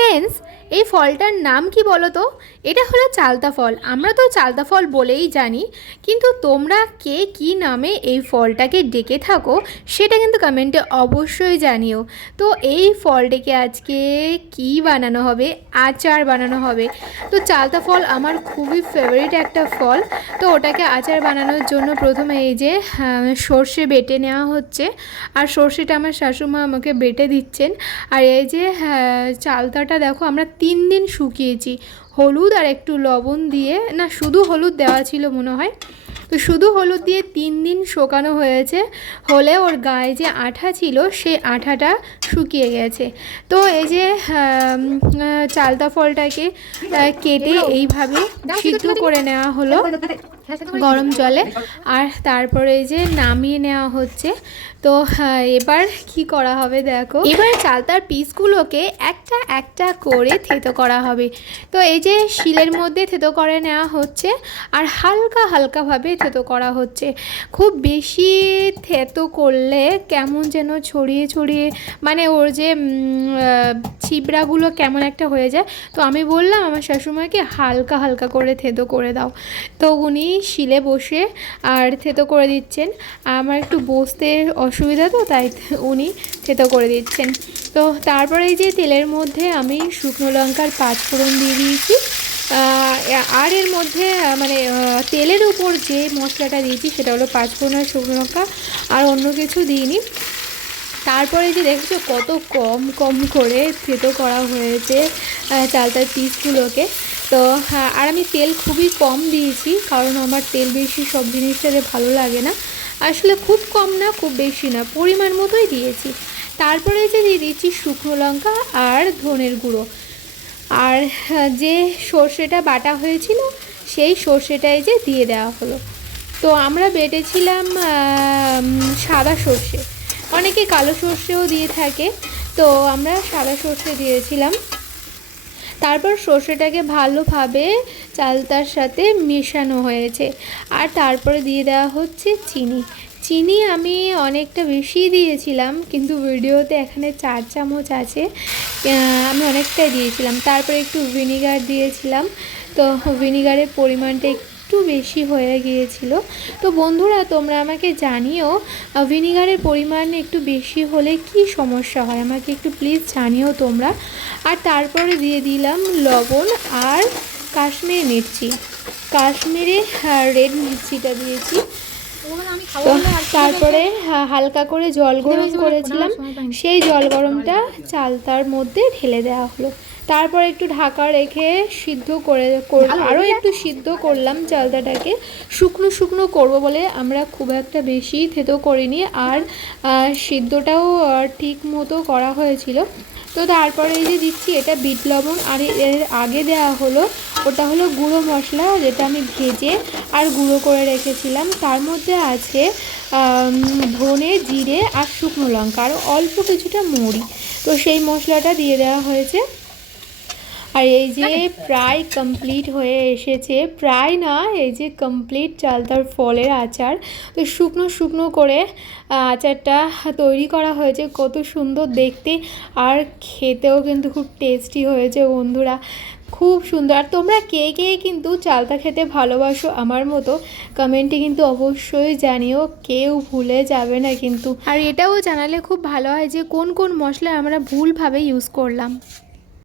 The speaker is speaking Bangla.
ফ্রেন্ডস, এই ফলটার নাম কি বলো তো? এটা হলো চালতা ফল। আমরা তো চালতা ফল বলেই জানি, কিন্তু তোমরা কে কী নামে এই ফলটাকে ডেকে থাকো সেটা কিন্তু কমেন্টে অবশ্যই জানিও। তো এই ফলটাকে আজকে কি বানানো হবে? আচার বানানো হবে। তো চালতা ফল আমার খুবই ফেভারিট একটা ফল। তো ওটাকে আচার বানানোর জন্য প্রথমে এই যে সর্ষে বেটে নেওয়া হচ্ছে, আর সর্ষেটা আমার শাশুমা আমাকে বেটে দিচ্ছেন। আর এই যে চালতাটা দেখো আমরা 3 দিন শুকিয়েছি হলুদ আর একটু লবণ দিয়ে, না শুধু হলুদ দেওয়া ছিল মনে হয়। তো শুধু হলুদ দিয়ে 3 দিন শোকানো হয়েছে, হলে ওর গায়ে যে আঠা ছিল সেই আঠাটা শুকিয়ে গেছে। তো এই যে চালতা ফলটাকে কেটে এইভাবে সিদ্ধ করে নেওয়া হলো গরম জলে, আর তারপরে এই যে নামিয়ে নেওয়া হচ্ছে। তো এবার কি করা হবে দেখো, এবার চালতার পিসগুলোকে একটা একটা করে থেতো করা হবে। তো এই যে শিলের মধ্যে থেতো করে নেওয়া হচ্ছে, আর হালকা হালকাভাবে থেতো করা হচ্ছে। খুব বেশি থেতো করলে কেমন যেন ছড়িয়ে ছড়িয়ে, মানে ওর যে ছিবড়াগুলো কেমন একটা হয়ে যায়। তো আমি বললাম আমার শাশুড়িমাকে হালকা হালকা করে থেতো করে দাও। তো উনি শিলে বসে আর থেতো করে দিচ্ছেন। আমার একটু বসতে অসুবিধা, তো তাই উনি থেতো করে দিচ্ছেন। তো তারপরে এই যে তেলের মধ্যে আমি শুকনো লঙ্কার 5 ফোড়ন দিয়ে দিয়েছি। আর এর মধ্যে মানে তেলের উপর যে মশলাটা দিয়েছি সেটা হলো 5 ফোড়ন আর শুকনো লঙ্কা, আর অন্য কিছু দিইনি। তারপরে যে দেখছো কত কম কম করে থেতো করা হয়েছে চালতার পিসগুলোকে। তো আর আমি তেল খুবই কম দিয়েছি, কারণ আমার তেল বেশি সব জিনিসটাতে ভালো লাগে না। আসলে খুব কম না খুব বেশি না, পরিমাণ মতোই দিয়েছি। তারপরে যে দিয়ে দিয়েছি শুকনো লঙ্কা আর ধনের গুঁড়ো, আর যে সর্ষেটা বাটা হয়েছিল সেই সর্ষেটাই যে দিয়ে দেওয়া হলো। তো আমরা বেটেছিলাম সাদা সর্ষে, অনেকে কালো সর্ষেও দিয়ে থাকে, তো আমরা সাদা সর্ষে দিয়েছিলাম। তারপর সর্ষেটাকে ভালোভাবে চালতার সাথে মেশানো হয়েছে, আর তারপরে দিয়ে দেওয়া হচ্ছে চিনি। চিনি আমি অনেকটা বেশি দিয়েছিলাম, কিন্তু ভিডিওতে এখানে 4 চামচ আছে, আমি অনেকটাই দিয়েছিলাম। তারপরে একটু ভিনিগার দিয়েছিলাম, তো ভিনিগারের পরিমাণটা একটু বেশি হয়ে গিয়েছিল। তো বন্ধুরা তোমরা আমাকে জানিও ভিনিগারের পরিমাণ একটু বেশি হলে কি সমস্যা হয়, আমাকে একটু প্লিজ জানিও তোমরা। আর তারপরে দিয়ে দিলাম লবণ আর কাশ্মীরি মির্চি, কাশ্মীরি রেড মির্চিটা দিয়েছি। তারপরে হালকা করে জল গরম করেছিলাম, সেই জল গরমটা চালতার মধ্যে ঢেলে দেওয়া হলো। তারপর একটু ঢাকা রেখে সিদ্ধ করে আরও একটু সিদ্ধ করলাম চালতাটাকে। শুকনো শুকনো করব বলে আমরা খুব একটা বেশি থেতো করিনি, আর সিদ্ধটাও ঠিক মতো করা হয়েছিল। তো তারপরে এই যে দিচ্ছি এটা বিট লবণ, আর এর আগে দেওয়া হলো ওটা হলো গুঁড়ো মশলা, যেটা আমি ভেজে আর গুঁড়ো করে রেখেছিলাম। তার মধ্যে আছে ধনে, জিরে আর শুকনো লঙ্কা, আর অল্প কিছুটা মৌরি। তো সেই মশলাটা দিয়ে দেওয়া হয়েছে। আর এই যে প্রায় কমপ্লিট হয়ে এসেছে, প্রায় না এই যে কমপ্লিট চালতার ফলের আচার। তো শুকনো শুকনো করে আচারটা তৈরি করা হয়েছে, কত সুন্দর দেখতে, আর খেতেও কিন্তু খুব টেস্টি হয়েছে বন্ধুরা, খুব সুন্দর। আর তোমরা কে কে কিন্তু চালতা খেতে ভালোবাসো আমার মতো, কমেন্টে কিন্তু অবশ্যই জানিও, কেউ ভুলে যাবে না কিন্তু। আর এটাও জানালে খুব ভালো হয় যে কোন কোন মশলা আমরা ভুলভাবে ইউজ করলাম।